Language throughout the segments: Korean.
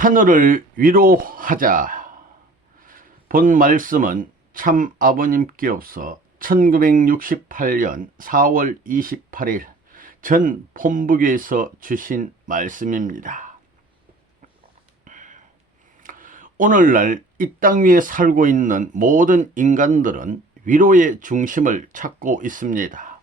하늘을 위로하자. 본 말씀은 참 아버님께서 1968년 4월 28일 전 본부교에서 주신 말씀입니다. 오늘날 이 땅 위에 살고 있는 모든 인간들은 위로의 중심을 찾고 있습니다.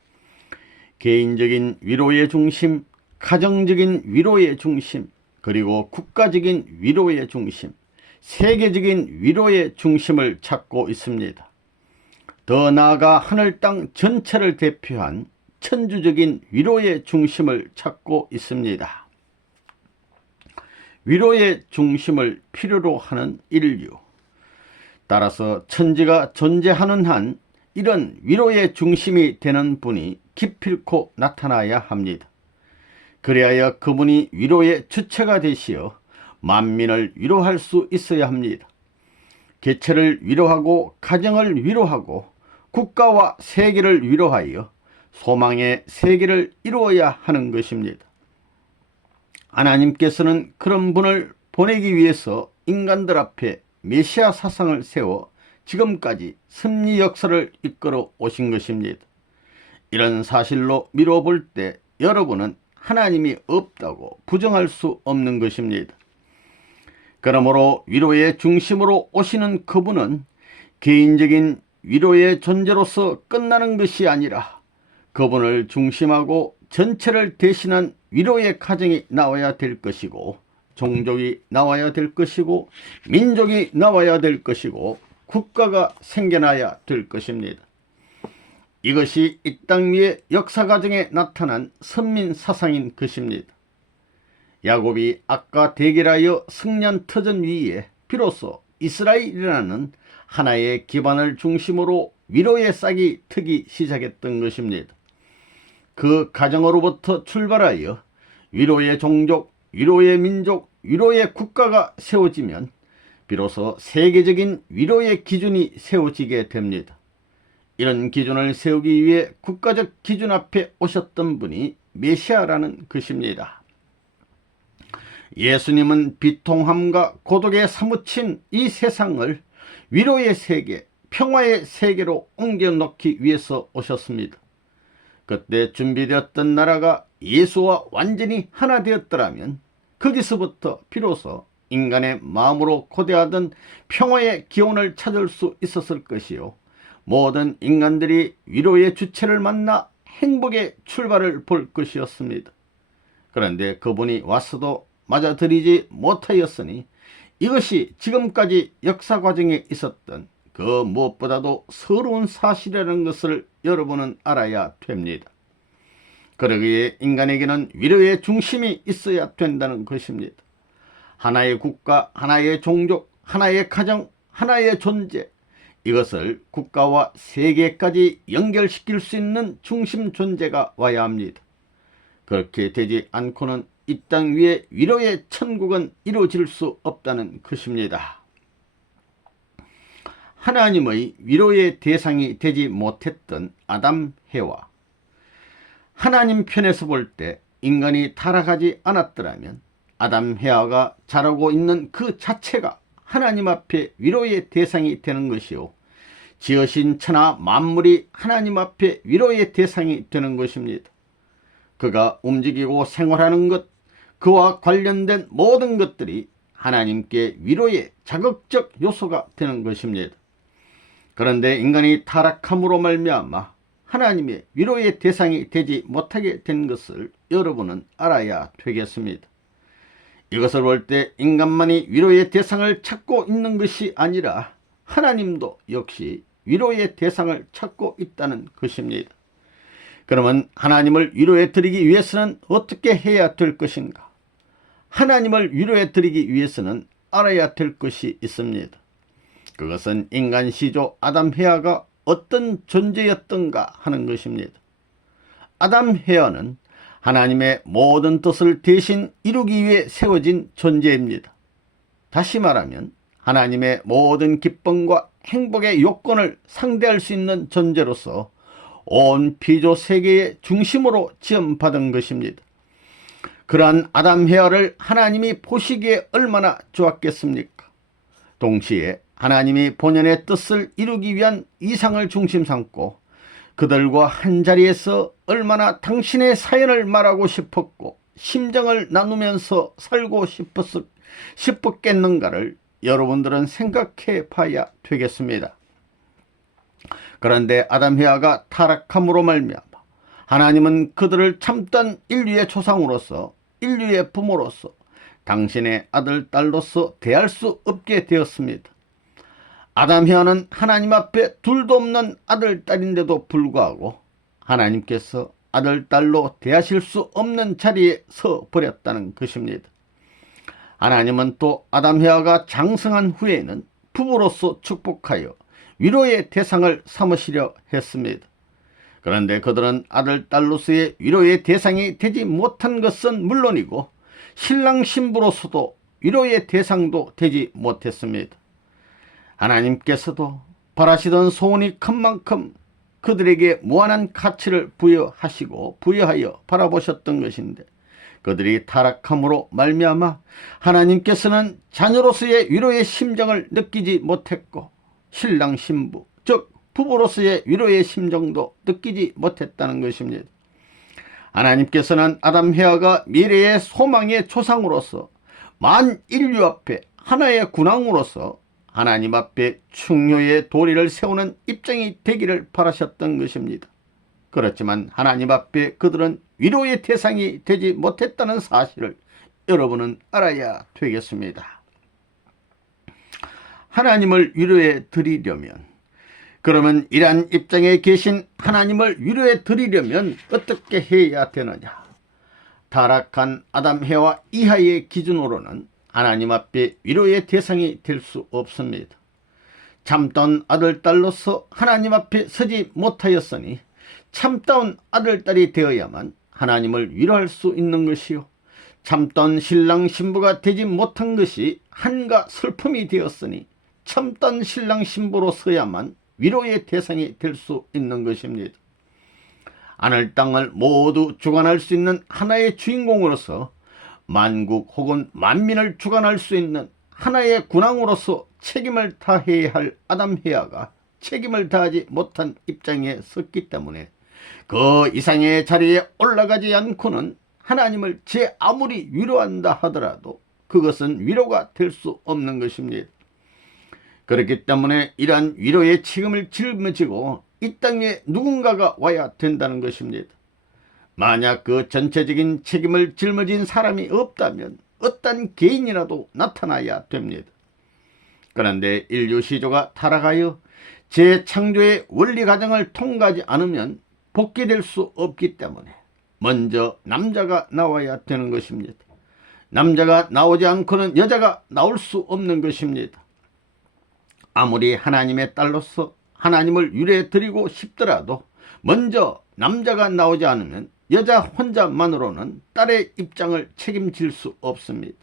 개인적인 위로의 중심, 가정적인 위로의 중심, 그리고 국가적인 위로의 중심, 세계적인 위로의 중심을 찾고 있습니다. 더 나아가 하늘 땅 전체를 대표한 천주적인 위로의 중심을 찾고 있습니다. 위로의 중심을 필요로 하는 인류, 따라서 천지가 존재하는 한 이런 위로의 중심이 되는 분이 기필코 나타나야 합니다. 그리하여 그분이 위로의 주체가 되시어 만민을 위로할 수 있어야 합니다. 개체를 위로하고 가정을 위로하고 국가와 세계를 위로하여 소망의 세계를 이루어야 하는 것입니다. 하나님께서는 그런 분을 보내기 위해서 인간들 앞에 메시아 사상을 세워 지금까지 섭리 역사를 이끌어 오신 것입니다. 이런 사실로 미뤄볼 때 여러분은 하나님이 없다고 부정할 수 없는 것입니다. 그러므로 위로의 중심으로 오시는 그분은 개인적인 위로의 존재로서 끝나는 것이 아니라 그분을 중심하고 전체를 대신한 위로의 가정이 나와야 될 것이고, 종족이 나와야 될 것이고, 민족이 나와야 될 것이고, 국가가 생겨나야 될 것입니다. 이것이 이 땅 위의 역사 과정에 나타난 선민 사상인 것입니다. 야곱이 악과 대결하여 승리한 터전 위에 비로소 이스라엘이라는 하나의 기반을 중심으로 위로의 싹이 트기 시작했던 것입니다. 그 가정으로부터 출발하여 위로의 종족, 위로의 민족, 위로의 국가가 세워지면 비로소 세계적인 위로의 기준이 세워지게 됩니다. 이런 기준을 세우기 위해 국가적 기준 앞에 오셨던 분이 메시아라는 것입니다. 예수님은 비통함과 고독에 사무친 이 세상을 위로의 세계, 평화의 세계로 옮겨놓기 위해서 오셨습니다. 그때 준비되었던 나라가 예수와 완전히 하나 되었더라면 거기서부터 비로소 인간의 마음으로 고대하던 평화의 기원을 찾을 수 있었을 것이요, 모든 인간들이 위로의 주체를 만나 행복의 출발을 볼 것이었습니다. 그런데 그분이 왔어도 맞아들이지 못하였으니 이것이 지금까지 역사 과정에 있었던 그 무엇보다도 서러운 사실이라는 것을 여러분은 알아야 됩니다. 그러기에 인간에게는 위로의 중심이 있어야 된다는 것입니다. 하나의 국가, 하나의 종족, 하나의 가정, 하나의 존재, 이것을 국가와 세계까지 연결시킬 수 있는 중심 존재가 와야 합니다. 그렇게 되지 않고는 이 땅 위에 위로의 천국은 이루어질 수 없다는 것입니다. 하나님의 위로의 대상이 되지 못했던 아담, 해와, 하나님 편에서 볼 때 인간이 타락하지 않았더라면 아담, 해와가 자라고 있는 그 자체가 하나님 앞에 위로의 대상이 되는 것이요, 지으신 천하 만물이 하나님 앞에 위로의 대상이 되는 것입니다. 그가 움직이고 생활하는 것, 그와 관련된 모든 것들이 하나님께 위로의 자극적 요소가 되는 것입니다. 그런데 인간이 타락함으로 말미암아 하나님의 위로의 대상이 되지 못하게 된 것을 여러분은 알아야 되겠습니다. 이것을 볼 때 인간만이 위로의 대상을 찾고 있는 것이 아니라 하나님도 역시 위로의 대상을 찾고 있다는 것입니다. 그러면 하나님을 위로해 드리기 위해서는 어떻게 해야 될 것인가? 하나님을 위로해 드리기 위해서는 알아야 될 것이 있습니다. 그것은 인간 시조 아담, 해와가 어떤 존재였던가 하는 것입니다. 아담, 해와는 하나님의 모든 뜻을 대신 이루기 위해 세워진 존재입니다. 다시 말하면 하나님의 모든 기쁨과 행복의 요건을 상대할 수 있는 존재로서 온 피조 세계의 중심으로 지음받은 것입니다. 그러한 아담 헤아를 하나님이 보시기에 얼마나 좋았겠습니까? 동시에 하나님이 본연의 뜻을 이루기 위한 이상을 중심 삼고 그들과 한자리에서 얼마나 당신의 사연을 말하고 싶었고 심정을 나누면서 살고 싶었겠는가를 여러분들은 생각해 봐야 되겠습니다. 그런데 아담 헤아가 타락함으로 말미암아 하나님은 그들을 참던 인류의 조상으로서 인류의 부모로서 당신의 아들, 딸로서 대할 수 없게 되었습니다. 아담 헤아는 하나님 앞에 둘도 없는 아들, 딸인데도 불구하고 하나님께서 아들, 딸로 대하실 수 없는 자리에 서 버렸다는 것입니다. 하나님은 또 아담 헤아가 장성한 후에는 부부로서 축복하여 위로의 대상을 삼으시려 했습니다. 그런데 그들은 아들, 딸로서의 위로의 대상이 되지 못한 것은 물론이고 신랑 신부로서도 위로의 대상도 되지 못했습니다. 하나님께서도 바라시던 소원이 큰 만큼 그들에게 무한한 가치를 부여하여 바라보셨던 것인데 그들이 타락함으로 말미암아 하나님께서는 자녀로서의 위로의 심정을 느끼지 못했고 신랑 신부 즉 부부로서의 위로의 심정도 느끼지 못했다는 것입니다. 하나님께서는 아담 헤아가 미래의 소망의 조상으로서 만 인류 앞에 하나의 군왕으로서 하나님 앞에 충효의 도리를 세우는 입장이 되기를 바라셨던 것입니다. 그렇지만 하나님 앞에 그들은 위로의 대상이 되지 못했다는 사실을 여러분은 알아야 되겠습니다. 하나님을 위로해 드리려면 그러면 이러한 입장에 계신 하나님을 위로해 드리려면 어떻게 해야 되느냐? 타락한 아담 헤와 이하의 기준으로는 하나님 앞에 위로의 대상이 될 수 없습니다. 참다운 아들, 딸로서 하나님 앞에 서지 못하였으니 참다운 아들, 딸이 되어야만 하나님을 위로할 수 있는 것이요 참다운 신랑, 신부가 되지 못한 것이 한가 슬픔이 되었으니 참다운 신랑, 신부로 서야만 위로의 대상이 될 수 있는 것입니다. 하늘 땅을 모두 주관할 수 있는 하나의 주인공으로서 만국 혹은 만민을 주관할 수 있는 하나의 군왕으로서 책임을 다해야 할 아담 헤아가 책임을 다하지 못한 입장에 섰기 때문에 그 이상의 자리에 올라가지 않고는 하나님을 제 아무리 위로한다 하더라도 그것은 위로가 될 수 없는 것입니다. 그렇기 때문에 이러한 위로의 책임을 짊어지고 이 땅에 누군가가 와야 된다는 것입니다. 만약 그 전체적인 책임을 짊어진 사람이 없다면 어떤 개인이라도 나타나야 됩니다. 그런데 인류 시조가 타락하여 재창조의 원리 과정을 통과하지 않으면 복귀될 수 없기 때문에 먼저 남자가 나와야 되는 것입니다. 남자가 나오지 않고는 여자가 나올 수 없는 것입니다. 아무리 하나님의 딸로서 하나님을 위로해 드리고 싶더라도 먼저 남자가 나오지 않으면 여자 혼자만으로는 딸의 입장을 책임질 수 없습니다.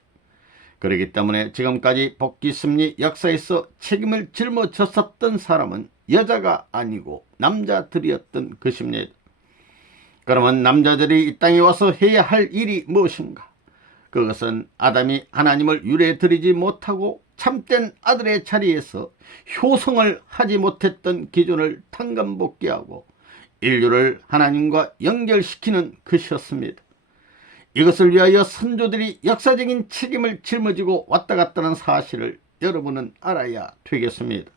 그렇기 때문에 지금까지 복귀심리 역사에서 책임을 짊어졌었던 사람은 여자가 아니고 남자들이었던 것입니다. 그러면 남자들이 이 땅에 와서 해야 할 일이 무엇인가? 그것은 아담이 하나님을 위로해 드리지 못하고 참된 아들의 자리에서 효성을 하지 못했던 기준을 탕감복귀하고 인류를 하나님과 연결시키는 것이었습니다. 이것을 위하여 선조들이 역사적인 책임을 짊어지고 왔다 갔다는 사실을 여러분은 알아야 되겠습니다.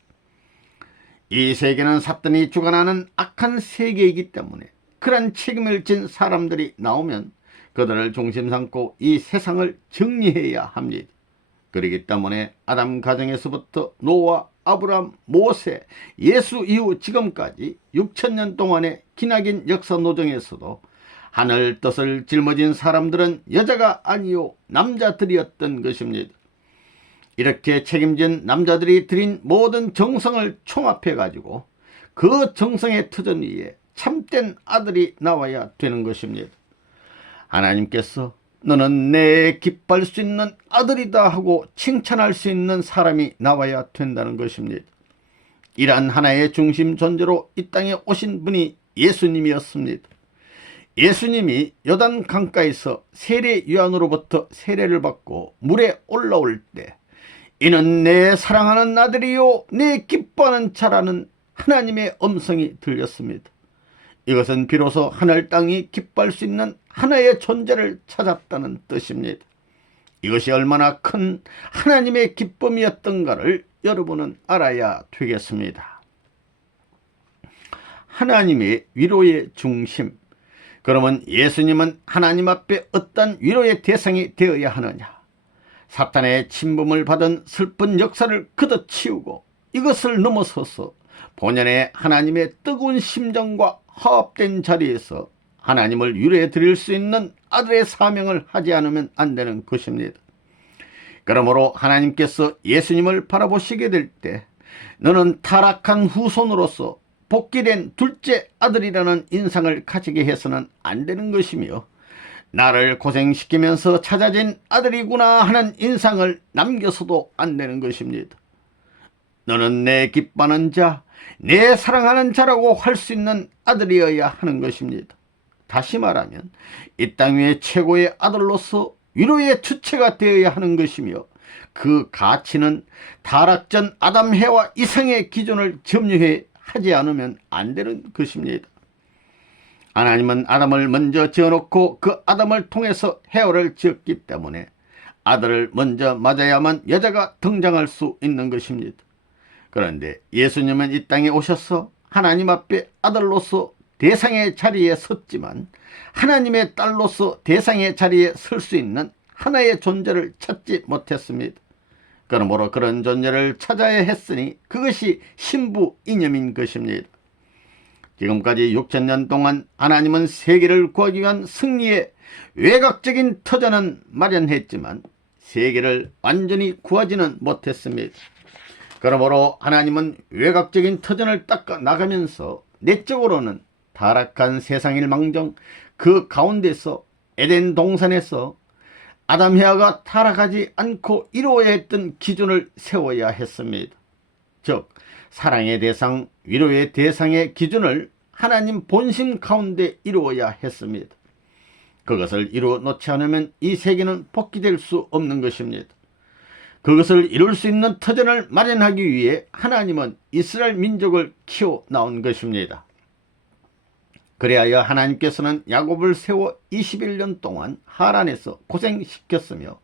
이 세계는 사탄이 주관하는 악한 세계이기 때문에 그런 책임을 진 사람들이 나오면 그들을 중심 삼고 이 세상을 정리해야 합니다. 그렇기 때문에 아담 가정에서부터 노아, 아브라함, 모세, 예수 이후 지금까지 6천년 동안의 기나긴 역사 노정에서도 하늘 뜻을 짊어진 사람들은 여자가 아니요 남자들이었던 것입니다. 이렇게 책임진 남자들이 드린 모든 정성을 총합해 가지고 그 정성의 터전 위에 참된 아들이 나와야 되는 것입니다. 하나님께서 너는 내 기뻐할 수 있는 아들이다 하고 칭찬할 수 있는 사람이 나와야 된다는 것입니다. 이러한 하나의 중심 존재로 이 땅에 오신 분이 예수님이었습니다. 예수님이 요단 강가에서 세례 요한으로부터 세례를 받고 물에 올라올 때 이는 내 사랑하는 아들이요 내 기뻐하는 자라는 하나님의 음성이 들렸습니다. 이것은 비로소 하늘 땅이 기뻐할 수 있는 하나의 존재를 찾았다는 뜻입니다. 이것이 얼마나 큰 하나님의 기쁨이었던가를 여러분은 알아야 되겠습니다. 하나님의 위로의 중심. 그러면 예수님은 하나님 앞에 어떤 위로의 대상이 되어야 하느냐? 사탄의 침범을 받은 슬픈 역사를 걷어치우고 이것을 넘어서서 본연의 하나님의 뜨거운 심정과 화합된 자리에서 하나님을 위로해 드릴 수 있는 아들의 사명을 하지 않으면 안 되는 것입니다. 그러므로 하나님께서 예수님을 바라보시게 될 때 너는 타락한 후손으로서 복귀된 둘째 아들이라는 인상을 가지게 해서는 안 되는 것이며 나를 고생시키면서 찾아진 아들이구나 하는 인상을 남겨서도 안 되는 것입니다. 너는 내 기뻐하는 자, 내 사랑하는 자라고 할 수 있는 아들이어야 하는 것입니다. 다시 말하면 이 땅 위의 최고의 아들로서 위로의 주체가 되어야 하는 것이며 그 가치는 타락전 아담 해와 이상의 기준을 점유해 하지 않으면 안 되는 것입니다. 하나님은 아담을 먼저 지어놓고 그 아담을 통해서 해와를 지었기 때문에 아들을 먼저 맞아야만 여자가 등장할 수 있는 것입니다. 그런데 예수님은 이 땅에 오셔서 하나님 앞에 아들로서 대상의 자리에 섰지만 하나님의 딸로서 대상의 자리에 설 수 있는 하나의 존재를 찾지 못했습니다. 그러므로 그런 존재를 찾아야 했으니 그것이 신부 이념인 것입니다. 지금까지 6000년 동안 하나님은 세계를 구하기 위한 승리의 외곽적인 터전은 마련했지만 세계를 완전히 구하지는 못했습니다. 그러므로 하나님은 외곽적인 터전을 닦아 나가면서 내적으로는 타락한 세상일망정 그 가운데서 에덴 동산에서 아담 해와가 타락하지 않고 이루어야 했던 기준을 세워야 했습니다. 즉 사랑의 대상, 위로의 대상의 기준을 하나님 본심 가운데 이루어야 했습니다. 그것을 이루어 놓지 않으면 이 세계는 복귀될 수 없는 것입니다. 그것을 이룰 수 있는 터전을 마련하기 위해 하나님은 이스라엘 민족을 키워 나온 것입니다. 그래야 하나님께서는 야곱을 세워 21년 동안 하란에서 고생시켰으며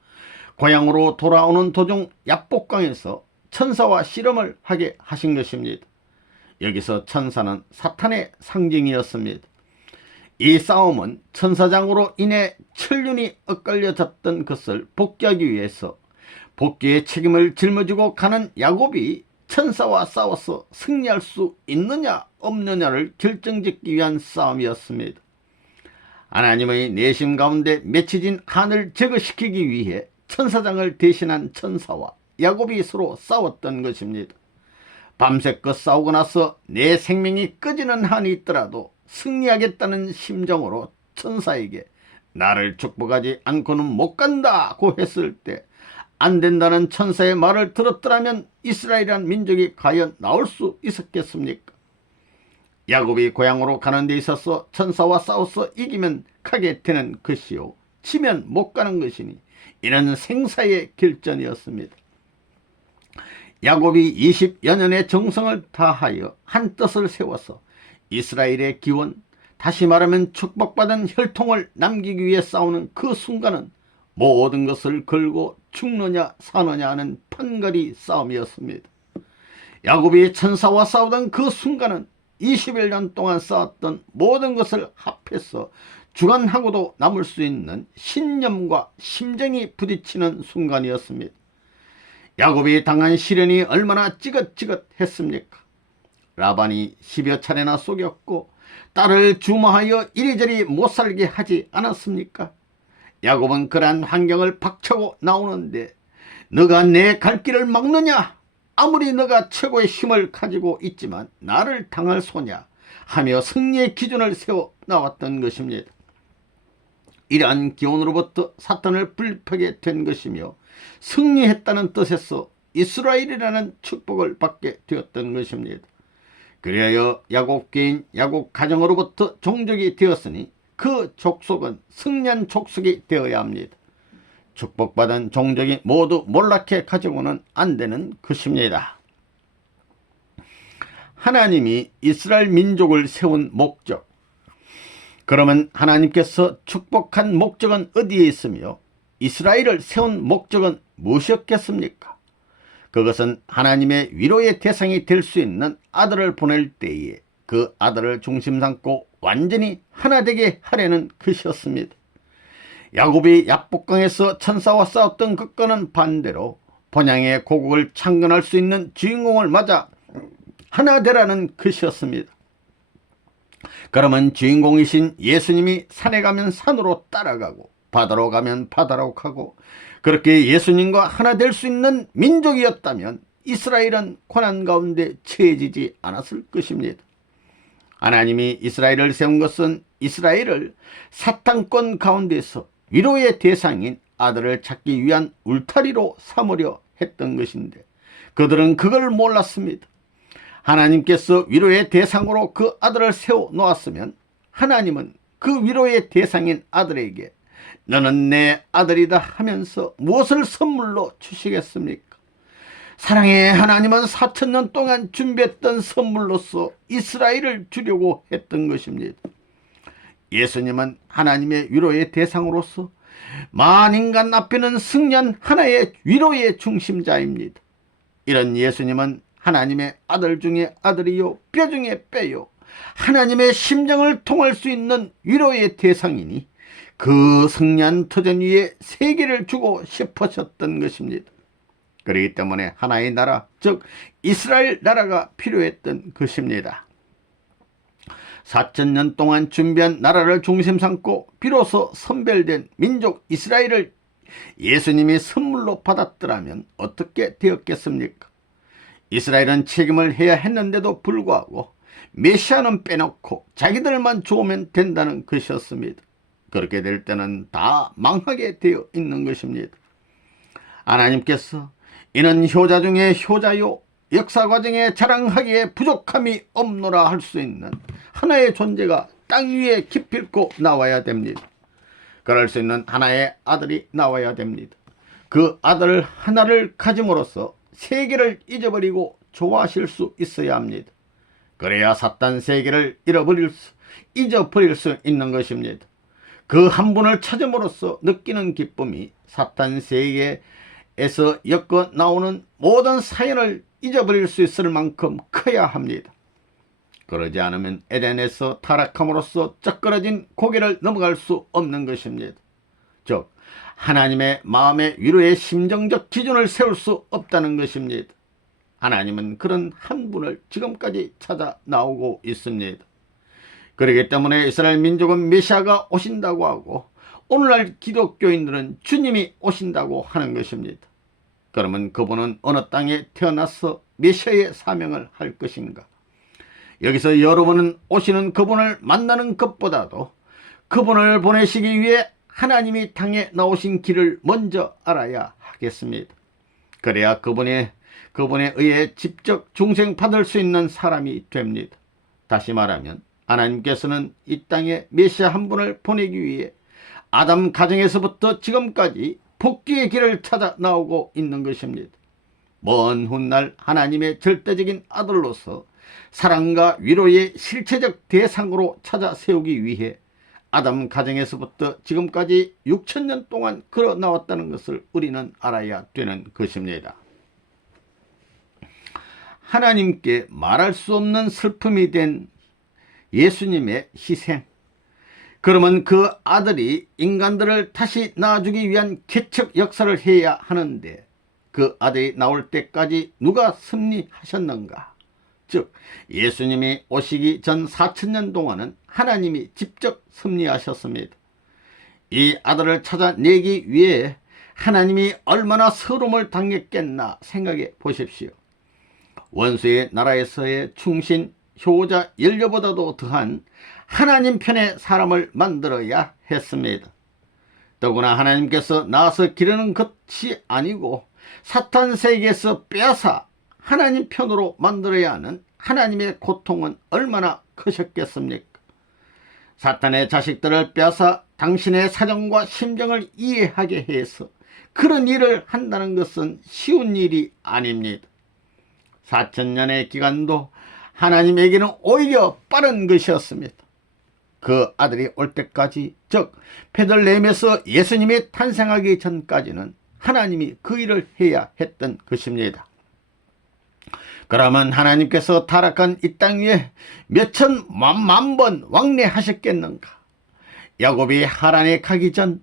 고향으로 돌아오는 도중 야복강에서 천사와 씨름을 하게 하신 것입니다. 여기서 천사는 사탄의 상징이었습니다. 이 싸움은 천사장으로 인해 천륜이 엇갈려졌던 것을 복귀하기 위해서 복귀의 책임을 짊어지고 가는 야곱이 천사와 싸워서 승리할 수 있느냐 없느냐를 결정짓기 위한 싸움이었습니다. 하나님의 내심 가운데 맺혀진 한을 제거시키기 위해 천사장을 대신한 천사와 야곱이 서로 싸웠던 것입니다. 밤새껏 싸우고 나서 내 생명이 꺼지는 한이 있더라도 승리하겠다는 심정으로 천사에게 나를 축복하지 않고는 못 간다고 했을 때 안 된다는 천사의 말을 들었더라면 이스라엘이란 민족이 과연 나올 수 있었겠습니까? 야곱이 고향으로 가는 데 있어서 천사와 싸워서 이기면 가게 되는 것이요 지면 못 가는 것이니 이는 생사의 결전이었습니다. 야곱이 20여 년의 정성을 다하여 한 뜻을 세워서 이스라엘의 기원, 다시 말하면 축복받은 혈통을 남기기 위해 싸우는 그 순간은 모든 것을 걸고 죽느냐 사느냐 하는 판거리 싸움이었습니다. 야곱이 천사와 싸우던 그 순간은 21년 동안 쌓았던 모든 것을 합해서 주관하고도 남을 수 있는 신념과 심정이 부딪히는 순간이었습니다. 야곱이 당한 시련이 얼마나 찌긋찌긋했습니까? 라반이 10여 차례나 속였고 딸을 주모하여 이리저리 못살게 하지 않았습니까? 야곱은 그러한 환경을 박차고 나오는데 너가 내 갈 길을 막느냐? 아무리 너가 최고의 힘을 가지고 있지만 나를 당할 소냐? 하며 승리의 기준을 세워 나왔던 것입니다. 이러한 기온으로부터 사탄을 불리하게 된 것이며 승리했다는 뜻에서 이스라엘이라는 축복을 받게 되었던 것입니다. 그리하여 야곱 개인 야곱 가정으로부터 종족이 되었으니 그 족속은 승리한 족속이 되어야 합니다. 축복받은 종족이 모두 몰락해 가지고는 안 되는 것입니다. 하나님이 이스라엘 민족을 세운 목적, 그러면 하나님께서 축복한 목적은 어디에 있으며 이스라엘을 세운 목적은 무엇이었겠습니까? 그것은 하나님의 위로의 대상이 될 수 있는 아들을 보낼 때에 그 아들을 중심 삼고 완전히 하나 되게 하려는 것이었습니다. 야곱이 야복강에서 천사와 싸웠던 것과는 반대로 본향의 고국을 창건할 수 있는 주인공을 맞아 하나 되라는 것이었습니다. 그러면 주인공이신 예수님이 산에 가면 산으로 따라가고 바다로 가면 바다로 가고, 그렇게 예수님과 하나 될 수 있는 민족이었다면 이스라엘은 고난 가운데 처해지지 않았을 것입니다. 하나님이 이스라엘을 세운 것은 이스라엘을 사탄권 가운데서 위로의 대상인 아들을 찾기 위한 울타리로 삼으려 했던 것인데 그들은 그걸 몰랐습니다. 하나님께서 위로의 대상으로 그 아들을 세워 놓았으면 하나님은 그 위로의 대상인 아들에게 너는 내 아들이다 하면서 무엇을 선물로 주시겠습니까? 사랑의 하나님은 4000년 동안 준비했던 선물로서 이스라엘을 주려고 했던 것입니다. 예수님은 하나님의 위로의 대상으로서 만인간 앞에는 승리한 하나의 위로의 중심자입니다. 이런 예수님은 하나님의 아들 중에 아들이요 뼈 중에 뼈요 하나님의 심정을 통할 수 있는 위로의 대상이니 그 승리한 터전 위에 세계를 주고 싶으셨던 것입니다. 그렇기 때문에 하나의 나라, 즉 이스라엘 나라가 필요했던 것입니다. 4000년 동안 준비한 나라를 중심 삼고 비로소 선별된 민족 이스라엘을 예수님이 선물로 받았더라면 어떻게 되었겠습니까? 이스라엘은 책임을 해야 했는데도 불구하고 메시아는 빼놓고 자기들만 좋으면 된다는 것이었습니다. 그렇게 될 때는 다 망하게 되어 있는 것입니다. 하나님께서 이는 효자 중에 효자요 역사 과정에 자랑하기에 부족함이 없노라 할 수 있는 하나의 존재가 땅 위에 기필코 나와야 됩니다. 그럴 수 있는 하나의 아들이 나와야 됩니다. 그 아들 하나를 가짐으로써 세계를 잊어버리고 좋아하실 수 있어야 합니다. 그래야 사탄 세계를 잊어버릴 수 있는 것입니다. 그 한 분을 찾음으로써 느끼는 기쁨이 사탄 세계에서 엮어 나오는 모든 사연을 잊어버릴 수 있을 만큼 커야 합니다. 그러지 않으면 에덴에서 타락함으로써 쩍그러진 고개를 넘어갈 수 없는 것입니다. 즉 하나님의 마음의 위로의 심정적 기준을 세울 수 없다는 것입니다. 하나님은 그런 한 분을 지금까지 찾아 나오고 있습니다. 그렇기 때문에 이스라엘 민족은 메시아가 오신다고 하고 오늘날 기독교인들은 주님이 오신다고 하는 것입니다. 그러면 그분은 어느 땅에 태어나서 메시아의 사명을 할 것인가? 여기서 여러분은 오시는 그분을 만나는 것보다도 그분을 보내시기 위해 하나님이 땅에 나오신 길을 먼저 알아야 하겠습니다. 그래야 그분에 의해 직접 중생 받을 수 있는 사람이 됩니다. 다시 말하면 하나님께서는 이 땅에 메시아 한 분을 보내기 위해 아담 가정에서부터 지금까지 복귀의 길을 찾아 나오고 있는 것입니다. 먼 훗날 하나님의 절대적인 아들로서 사랑과 위로의 실체적 대상으로 찾아 세우기 위해 아담 가정에서부터 지금까지 6000년 동안 걸어 나왔다는 것을 우리는 알아야 되는 것입니다. 하나님께 말할 수 없는 슬픔이 된 예수님의 희생, 그러면 그 아들이 인간들을 다시 낳아주기 위한 개척 역사를 해야 하는데 그 아들이 나올 때까지 누가 승리하셨는가? 즉 예수님이 오시기 전 4000년 동안은 하나님이 직접 승리하셨습니다. 이 아들을 찾아내기 위해 하나님이 얼마나 서름을 당했겠나 생각해 보십시오. 원수의 나라에서의 충신, 효자, 연료보다도 더한 하나님 편의 사람을 만들어야 했습니다. 더구나 하나님께서 나와서 기르는 것이 아니고 사탄 세계에서 빼앗아 하나님 편으로 만들어야 하는 하나님의 고통은 얼마나 크셨겠습니까? 사탄의 자식들을 빼앗아 당신의 사정과 심정을 이해하게 해서 그런 일을 한다는 것은 쉬운 일이 아닙니다. 4000년의 기간도 하나님에게는 오히려 빠른 것이었습니다. 그 아들이 올 때까지, 즉 베들레헴에서 예수님이 탄생하기 전까지는 하나님이 그 일을 해야 했던 것입니다. 그러면 하나님께서 타락한 이 땅 위에 몇천만 번 왕래하셨겠는가? 야곱이 하란에 가기 전,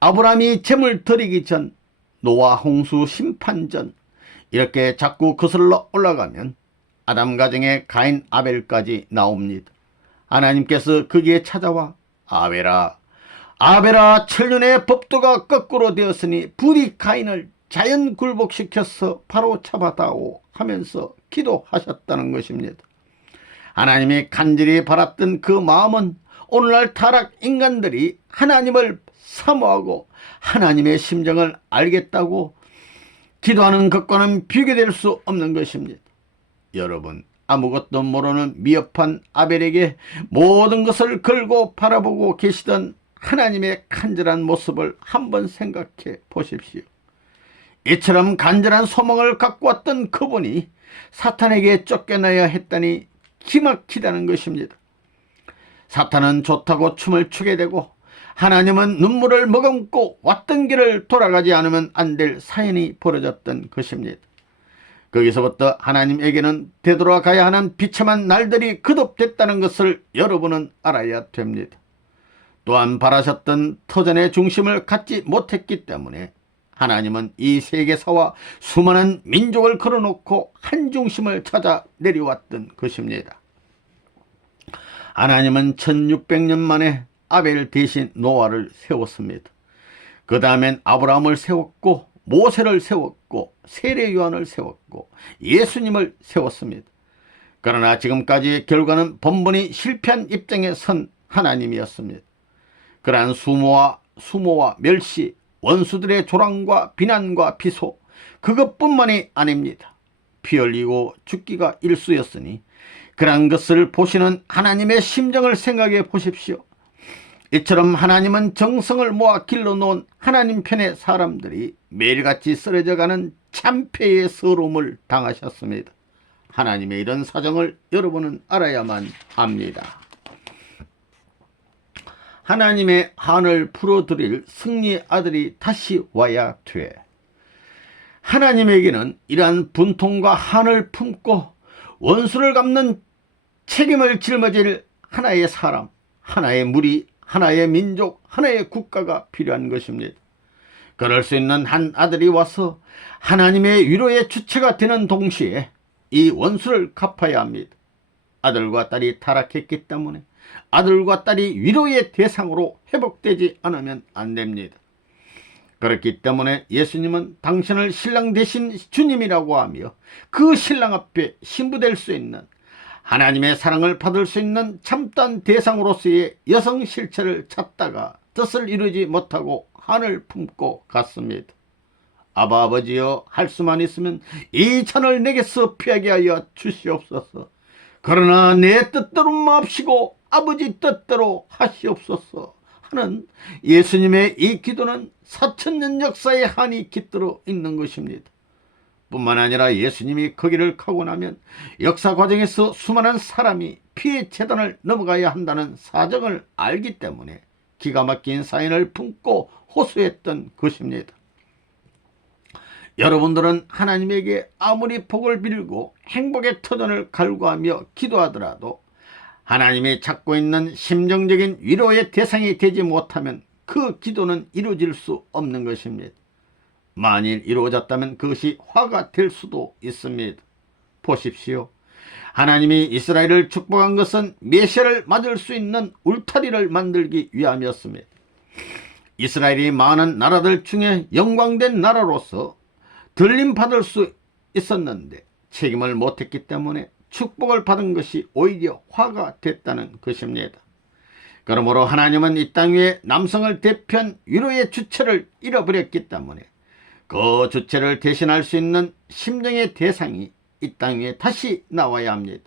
아브라함이 제물 드리기 전, 노아 홍수 심판 전, 이렇게 자꾸 거슬러 올라가면 아담 가정의 가인 아벨까지 나옵니다. 하나님께서 거기에 찾아와 아벨아, 아벨아, 천년의 법도가 거꾸로 되었으니 부디 가인을 자연 굴복시켜서 바로 잡아다오 하면서 기도하셨다는 것입니다. 하나님이 간절히 바랐던 그 마음은 오늘날 타락 인간들이 하나님을 사모하고 하나님의 심정을 알겠다고 기도하는 것과는 비교될 수 없는 것입니다. 여러분, 아무것도 모르는 미흡한 아벨에게 모든 것을 걸고 바라보고 계시던 하나님의 간절한 모습을 한번 생각해 보십시오. 이처럼 간절한 소망을 갖고 왔던 그분이 사탄에게 쫓겨나야 했다니 기막히다는 것입니다. 사탄은 좋다고 춤을 추게 되고 하나님은 눈물을 머금고 왔던 길을 돌아가지 않으면 안 될 사연이 벌어졌던 것입니다. 거기서부터 하나님에게는 되돌아가야 하는 비참한 날들이 거듭됐다는 것을 여러분은 알아야 됩니다. 또한 바라셨던 터전의 중심을 갖지 못했기 때문에 하나님은 이 세계사와 수많은 민족을 걸어놓고 한 중심을 찾아 내려왔던 것입니다. 하나님은 1600년 만에 아벨 대신 노아를 세웠습니다. 그 다음엔 아브라함을 세웠고 모세를 세웠고 세례 요한을 세웠고 예수님을 세웠습니다. 그러나 지금까지의 결과는 번번이 실패한 입장에 선 하나님이었습니다. 그러한 수모와 멸시, 원수들의 조랑과 비난과 비소, 그것뿐만이 아닙니다. 피 흘리고 죽기가 일쑤였으니 그러한 것을 보시는 하나님의 심정을 생각해 보십시오. 이처럼 하나님은 정성을 모아 길러놓은 하나님 편의 사람들이 매일같이 쓰러져가는 참패의 서러움을 당하셨습니다. 하나님의 이런 사정을 여러분은 알아야만 합니다. 하나님의 한을 풀어드릴 승리의 아들이 다시 와야 돼. 하나님에게는 이러한 분통과 한을 품고 원수를 갚는 책임을 짊어질 하나의 사람, 하나의 무리, 하나의 민족, 하나의 국가가 필요한 것입니다. 그럴 수 있는 한 아들이 와서 하나님의 위로의 주체가 되는 동시에 이 원수를 갚아야 합니다. 아들과 딸이 타락했기 때문에 아들과 딸이 위로의 대상으로 회복되지 않으면 안 됩니다. 그렇기 때문에 예수님은 당신을 신랑 대신 주님이라고 하며 그 신랑 앞에 신부될 수 있는, 하나님의 사랑을 받을 수 있는 참된 대상으로서의 여성 실체를 찾다가 뜻을 이루지 못하고 한을 품고 갔습니다. 아바 아버지여, 할 수만 있으면 이 잔을 내게서 피하게 하여 주시옵소서. 그러나 내 뜻대로 마옵시고 아버지 뜻대로 하시옵소서 하는 예수님의 이 기도는 4000년 역사의 한이 깃들어 있는 것입니다. 뿐만 아니라 예수님이 거기를 가고 나면 역사 과정에서 수많은 사람이 피의 재단을 넘어가야 한다는 사정을 알기 때문에 기가 막힌 사연을 품고 호소했던 것입니다. 여러분들은 하나님에게 아무리 복을 빌고 행복의 터전을 갈구하며 기도하더라도 하나님이 찾고 있는 심정적인 위로의 대상이 되지 못하면 그 기도는 이루어질 수 없는 것입니다. 만일 이루어졌다면 그것이 화가 될 수도 있습니다. 보십시오. 하나님이 이스라엘을 축복한 것은 메시아를 맞을 수 있는 울타리를 만들기 위함이었습니다. 이스라엘이 많은 나라들 중에 영광된 나라로서 들림받을 수 있었는데 책임을 못했기 때문에 축복을 받은 것이 오히려 화가 됐다는 것입니다. 그러므로 하나님은 이 땅 위에 남성을 대표한 위로의 주체를 잃어버렸기 때문에 그 주체를 대신할 수 있는 심정의 대상이 이 땅 위에 다시 나와야 합니다.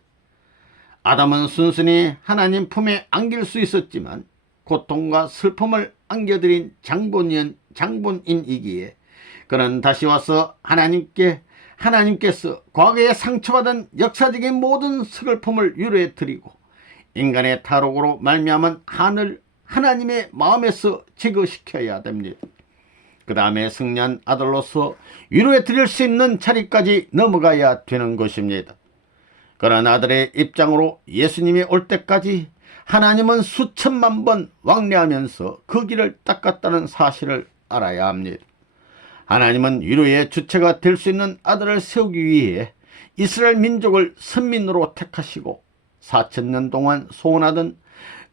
아담은 순순히 하나님 품에 안길 수 있었지만 고통과 슬픔을 안겨드린 장본인이기에 그는 다시 와서 하나님께서 과거에 상처받은 역사적인 모든 슬픔을 위로해 드리고 인간의 탈옥으로 말미암은 한을 하나님의 마음에서 제거시켜야 됩니다. 그 다음에 승리한 아들로서 위로해 드릴 수 있는 자리까지 넘어가야 되는 것입니다. 그런 아들의 입장으로 예수님이 올 때까지 하나님은 수천만 번 왕래하면서 그 길을 닦았다는 사실을 알아야 합니다. 하나님은 위로의 주체가 될 수 있는 아들을 세우기 위해 이스라엘 민족을 선민으로 택하시고 4,000년 동안 소원하던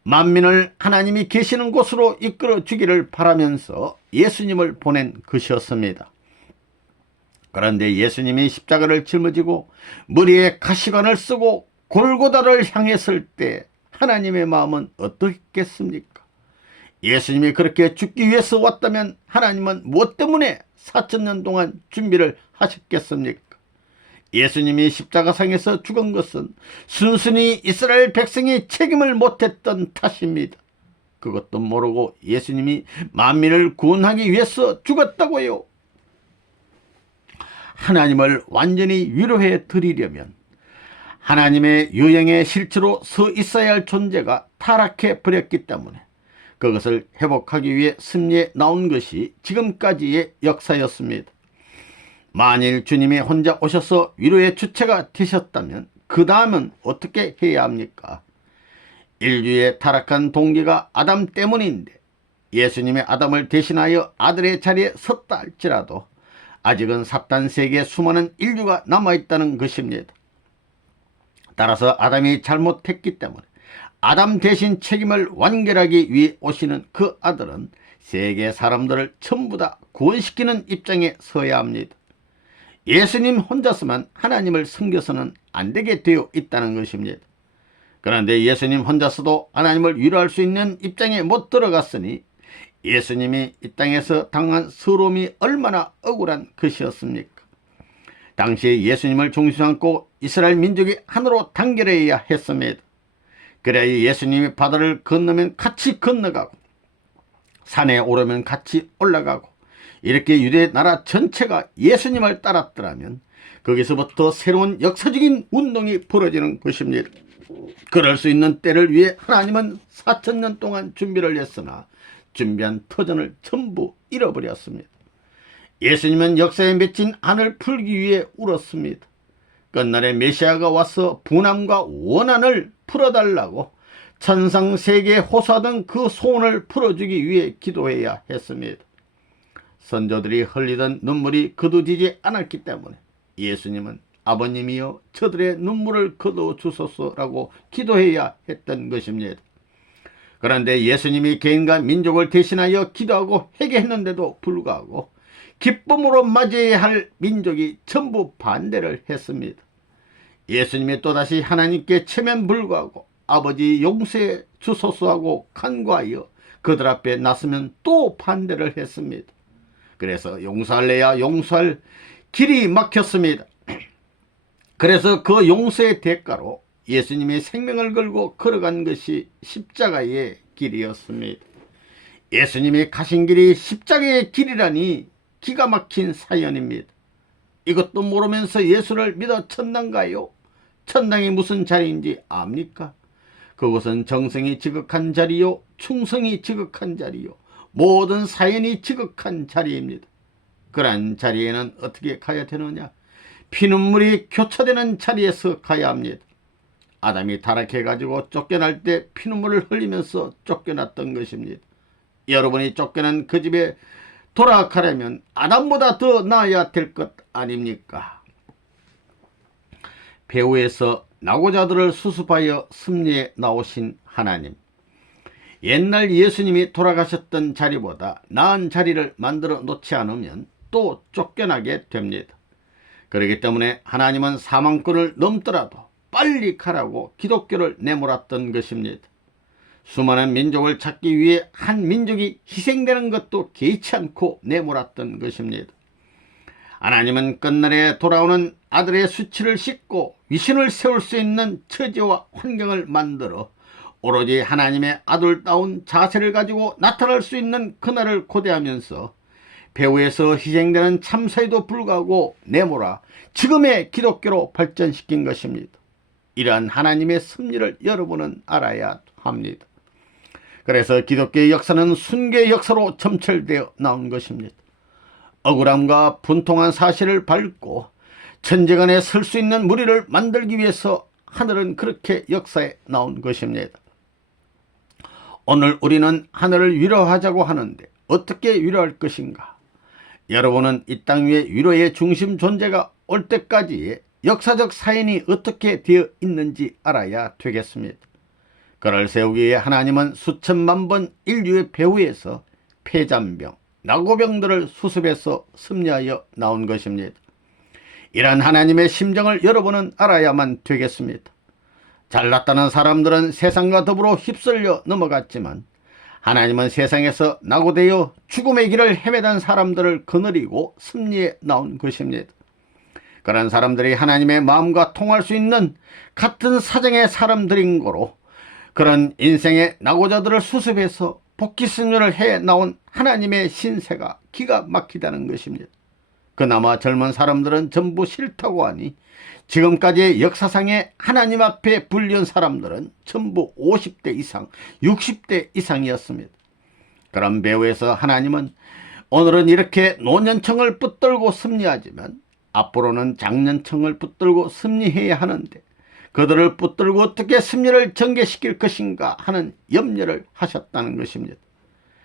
만민을 하나님이 계시는 곳으로 이끌어 주기를 바라면서 예수님을 보낸 것이었습니다. 그런데 예수님이 십자가를 짊어지고 머리에 가시관을 쓰고 골고다를 향했을 때 하나님의 마음은 어떻겠습니까? 예수님이 그렇게 죽기 위해서 왔다면 하나님은 무엇 때문에 4,000년 동안 준비를 하셨겠습니까? 예수님이 십자가상에서 죽은 것은 순순히 이스라엘 백성이 책임을 못했던 탓입니다. 그것도 모르고 예수님이 만민을 구원하기 위해서 죽었다고요. 하나님을 완전히 위로해 드리려면 하나님의 유형의 실체로 서 있어야 할 존재가 타락해 버렸기 때문에 그것을 회복하기 위해 승리에 나온 것이 지금까지의 역사였습니다. 만일 주님이 혼자 오셔서 위로의 주체가 되셨다면 그 다음은 어떻게 해야 합니까? 인류의 타락한 동기가 아담 때문인데 예수님이 아담을 대신하여 아들의 자리에 섰다 할지라도 아직은 사탄 세계에 수많은 인류가 남아있다는 것입니다. 따라서 아담이 잘못했기 때문에 아담 대신 책임을 완결하기 위해 오시는 그 아들은 세계 사람들을 전부 다 구원시키는 입장에 서야 합니다. 예수님 혼자서만 하나님을 섬겨서는 안 되게 되어 있다는 것입니다. 그런데 예수님 혼자서도 하나님을 위로할 수 있는 입장에 못 들어갔으니 예수님이 이 땅에서 당한 서러움이 얼마나 억울한 것이었습니까? 당시에 예수님을 중심 삼고 이스라엘 민족이 하나로 단결해야 했습니다. 그래야 예수님이 바다를 건너면 같이 건너가고 산에 오르면 같이 올라가고 이렇게 유대 나라 전체가 예수님을 따랐더라면 거기서부터 새로운 역사적인 운동이 벌어지는 것입니다. 그럴 수 있는 때를 위해 하나님은 4,000년 동안 준비를 했으나 준비한 터전을 전부 잃어버렸습니다. 예수님은 역사에 맺힌 한을 풀기 위해 울었습니다. 끝날에 메시아가 와서 분함과 원한을 풀어달라고 천상 세계에 호소하던 그 소원을 풀어주기 위해 기도해야 했습니다. 선조들이 흘리던 눈물이 거두지지 않았기 때문에 예수님은 아버님이여 저들의 눈물을 거둬주소서라고 기도해야 했던 것입니다. 그런데 예수님이 개인과 민족을 대신하여 기도하고 회개했는데도 불구하고 기쁨으로 맞이해야 할 민족이 전부 반대를 했습니다. 예수님이 또다시 하나님께 체면불구하고 아버지 용서해 주소서하고 간구하여 그들 앞에 나서면 또 반대를 했습니다. 그래서 용서할래야 용서할 길이 막혔습니다. 그래서 그 용서의 대가로 예수님이 생명을 걸고 걸어간 것이 십자가의 길이었습니다. 예수님이 가신 길이 십자가의 길이라니 기가 막힌 사연입니다. 이것도 모르면서 예수를 믿어 천당가요? 천당이 무슨 자리인지 압니까? 그것은 정성이 지극한 자리요, 충성이 지극한 자리요, 모든 사연이 지극한 자리입니다. 그러한 자리에는 어떻게 가야 되느냐? 피눈물이 교차되는 자리에서 가야 합니다. 아담이 타락해가지고 쫓겨날 때 피눈물을 흘리면서 쫓겨났던 것입니다. 여러분이 쫓겨난 그 집에 돌아가려면 아담보다 더 나아야 될 것 아닙니까? 배후에서 낙오자들을 수습하여 승리에 나오신 하나님, 옛날 예수님이 돌아가셨던 자리보다 나은 자리를 만들어 놓지 않으면 또 쫓겨나게 됩니다. 그렇기 때문에 하나님은 사망권을 넘더라도 빨리 가라고 기독교를 내몰았던 것입니다. 수많은 민족을 찾기 위해 한 민족이 희생되는 것도 개의치 않고 내몰았던 것입니다. 하나님은 끝날에 돌아오는 아들의 수치를 씻고 위신을 세울 수 있는 처지와 환경을 만들어 오로지 하나님의 아들다운 자세를 가지고 나타날 수 있는 그날을 고대하면서 배후에서 희생되는 참사에도 불구하고 내몰아 지금의 기독교로 발전시킨 것입니다. 이러한 하나님의 섭리를 여러분은 알아야 합니다. 그래서 기독교의 역사는 순교의 역사로 점철되어 나온 것입니다. 억울함과 분통한 사실을 밟고 천재간에 설 수 있는 무리를 만들기 위해서 하늘은 그렇게 역사에 나온 것입니다. 오늘 우리는 하늘을 위로하자고 하는데 어떻게 위로할 것인가? 여러분은 이 땅 위에 위로의 중심 존재가 올 때까지의 역사적 사연이 어떻게 되어 있는지 알아야 되겠습니다. 그를 세우기 위해 하나님은 수천만 번 인류의 배후에서 폐잔병, 낙오병들을 수습해서 섭리하여 나온 것입니다. 이러한 하나님의 심정을 여러분은 알아야만 되겠습니다. 잘났다는 사람들은 세상과 더불어 휩쓸려 넘어갔지만 하나님은 세상에서 낙오되어 죽음의 길을 헤매던 사람들을 거느리고 섭리해 나온 것입니다. 그런 사람들이 하나님의 마음과 통할 수 있는 같은 사정의 사람들인 거로 그런 인생의 낙오자들을 수습해서 복귀 승려를 해 나온 하나님의 신세가 기가 막히다는 것입니다. 그나마 젊은 사람들은 전부 싫다고 하니 지금까지의 역사상의 하나님 앞에 불리운 사람들은 전부 50대 이상, 60대 이상이었습니다. 그런 배후에서 하나님은 오늘은 이렇게 노년층을 붙들고 섭리하지만 앞으로는 장년층을 붙들고 섭리해야 하는데 그들을 붙들고 어떻게 섭리를 전개시킬 것인가 하는 염려를 하셨다는 것입니다.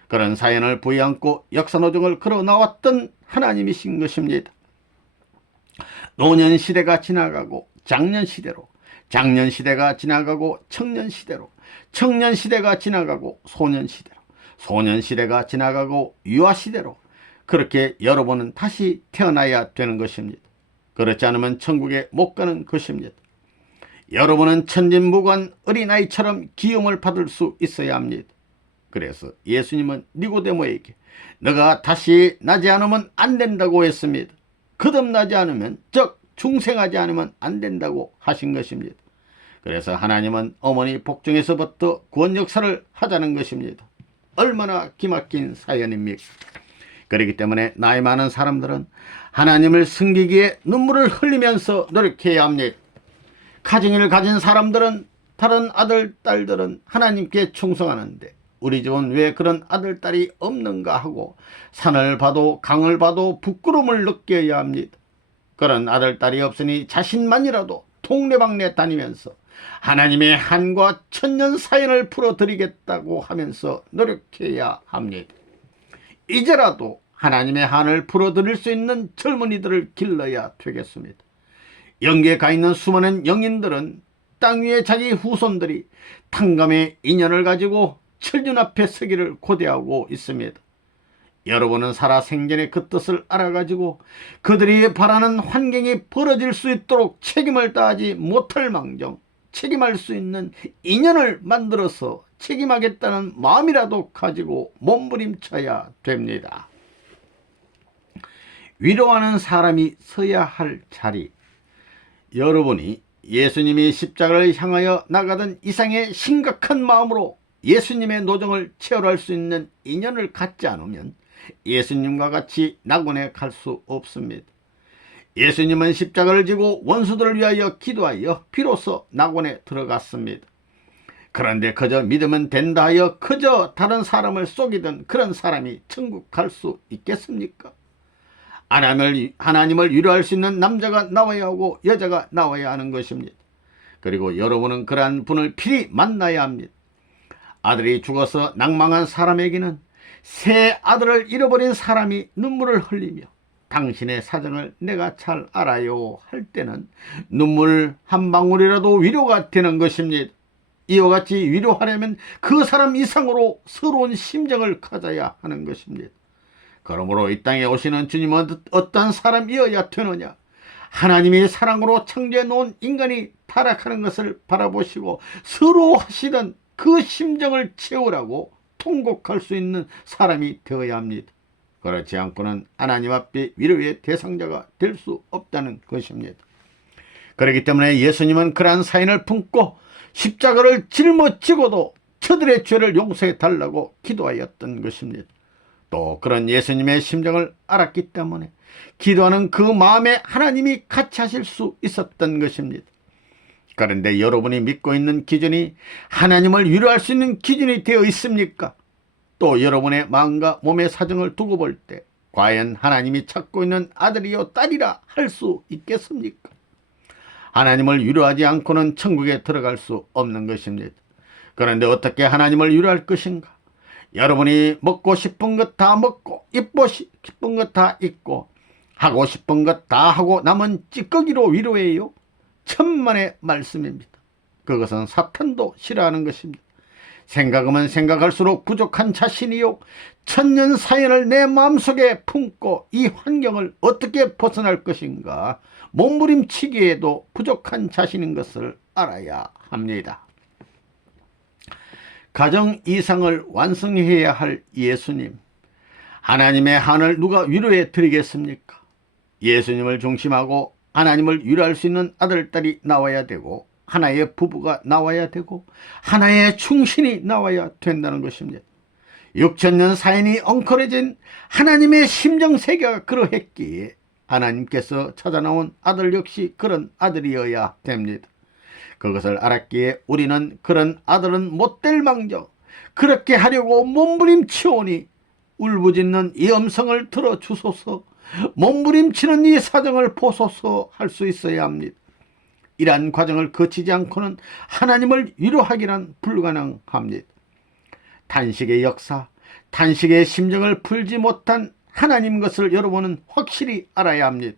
그런 사연을 부여안고 역사노정을 걸어나왔던 하나님이신 것입니다. 노년시대가 지나가고 장년시대로, 장년시대가 지나가고 청년시대로, 청년시대가 지나가고 소년시대로, 소년시대가 지나가고 유아시대로 그렇게 여러분은 다시 태어나야 되는 것입니다. 그렇지 않으면 천국에 못 가는 것입니다. 여러분은 천진무관 어린아이처럼 기용을 받을 수 있어야 합니다. 그래서 예수님은 니고데모에게 너가 다시 나지 않으면 안 된다고 했습니다. 거듭나지 않으면, 즉 중생하지 않으면 안 된다고 하신 것입니다. 그래서 하나님은 어머니 복중에서부터 구원 역사를 하자는 것입니다. 얼마나 기막힌 사연입니까? 그렇기 때문에 나이 많은 사람들은 하나님을 섬기기에 눈물을 흘리면서 노력해야 합니다. 가정을 가진 사람들은 다른 아들, 딸들은 하나님께 충성하는데 우리 집은 왜 그런 아들, 딸이 없는가 하고 산을 봐도 강을 봐도 부끄러움을 느껴야 합니다. 그런 아들, 딸이 없으니 자신만이라도 동네방네 다니면서 하나님의 한과 천년 사연을 풀어드리겠다고 하면서 노력해야 합니다. 이제라도 하나님의 한을 풀어드릴 수 있는 젊은이들을 길러야 되겠습니다. 영계에 가 있는 수많은 영인들은 땅 위에 자기 후손들이 탕감의 인연을 가지고 천년 앞에 서기를 고대하고 있습니다. 여러분은 살아생전의 그 뜻을 알아가지고 그들이 바라는 환경이 벌어질 수 있도록 책임을 다하지 못할 망정 책임할 수 있는 인연을 만들어서 책임하겠다는 마음이라도 가지고 몸부림쳐야 됩니다. 위로하는 사람이 서야 할 자리, 여러분이 예수님이 십자가를 향하여 나가던 이상의 심각한 마음으로 예수님의 노정을 체험할 수 있는 인연을 갖지 않으면 예수님과 같이 낙원에 갈 수 없습니다. 예수님은 십자가를 지고 원수들을 위하여 기도하여 비로소 낙원에 들어갔습니다. 그런데 그저 믿으면 된다 하여 그저 다른 사람을 속이던 그런 사람이 천국 갈 수 있겠습니까? 하나님을 위로할 수 있는 남자가 나와야 하고 여자가 나와야 하는 것입니다. 그리고 여러분은 그러한 분을 필히 만나야 합니다. 아들이 죽어서 낭망한 사람에게는 새 아들을 잃어버린 사람이 눈물을 흘리며 당신의 사정을 내가 잘 알아요 할 때는 눈물 한 방울이라도 위로가 되는 것입니다. 이와 같이 위로하려면 그 사람 이상으로 서러운 심정을 가져야 하는 것입니다. 그러므로 이 땅에 오시는 주님은 어떠한 사람이어야 되느냐? 하나님이 사랑으로 창조해 놓은 인간이 타락하는 것을 바라보시고 서러워하시던 그 심정을 채우라고 통곡할 수 있는 사람이 되어야 합니다. 그렇지 않고는 하나님 앞에 위로의 대상자가 될 수 없다는 것입니다. 그렇기 때문에 예수님은 그러한 사인을 품고 십자가를 짊어지고도 저들의 죄를 용서해 달라고 기도하였던 것입니다. 또 그런 예수님의 심정을 알았기 때문에 기도하는 그 마음에 하나님이 같이 하실 수 있었던 것입니다. 그런데 여러분이 믿고 있는 기준이 하나님을 위로할 수 있는 기준이 되어 있습니까? 또 여러분의 마음과 몸의 사정을 두고 볼 때 과연 하나님이 찾고 있는 아들이요 딸이라 할 수 있겠습니까? 하나님을 위로하지 않고는 천국에 들어갈 수 없는 것입니다. 그런데 어떻게 하나님을 위로할 것인가? 여러분이 먹고 싶은 것 다 먹고 입고 싶은 것 다 입고 하고 싶은 것 다 하고 남은 찌꺼기로 위로해요? 천만의 말씀입니다. 그것은 사탄도 싫어하는 것입니다. 생각하면 생각할수록 부족한 자신이요 천년 사연을 내 마음속에 품고 이 환경을 어떻게 벗어날 것인가 몸부림치기에도 부족한 자신인 것을 알아야 합니다. 가정 이상을 완성해야 할 예수님, 하나님의 한을 누가 위로해 드리겠습니까? 예수님을 중심하고 하나님을 위로할 수 있는 아들, 딸이 나와야 되고 하나의 부부가 나와야 되고 하나의 충신이 나와야 된다는 것입니다. 6천년 사연이 엉클어진 하나님의 심정세계가 그러했기에 하나님께서 찾아 나온 아들 역시 그런 아들이어야 됩니다. 그것을 알았기에 우리는 그런 아들은 못될 망정 그렇게 하려고 몸부림치오니 울부짖는 이 음성을 들어주소서, 몸부림치는 이 사정을 보소서 할 수 있어야 합니다. 이러한 과정을 거치지 않고는 하나님을 위로하기란 불가능합니다. 단식의 역사, 단식의 심정을 풀지 못한 하나님 것을 여러분은 확실히 알아야 합니다.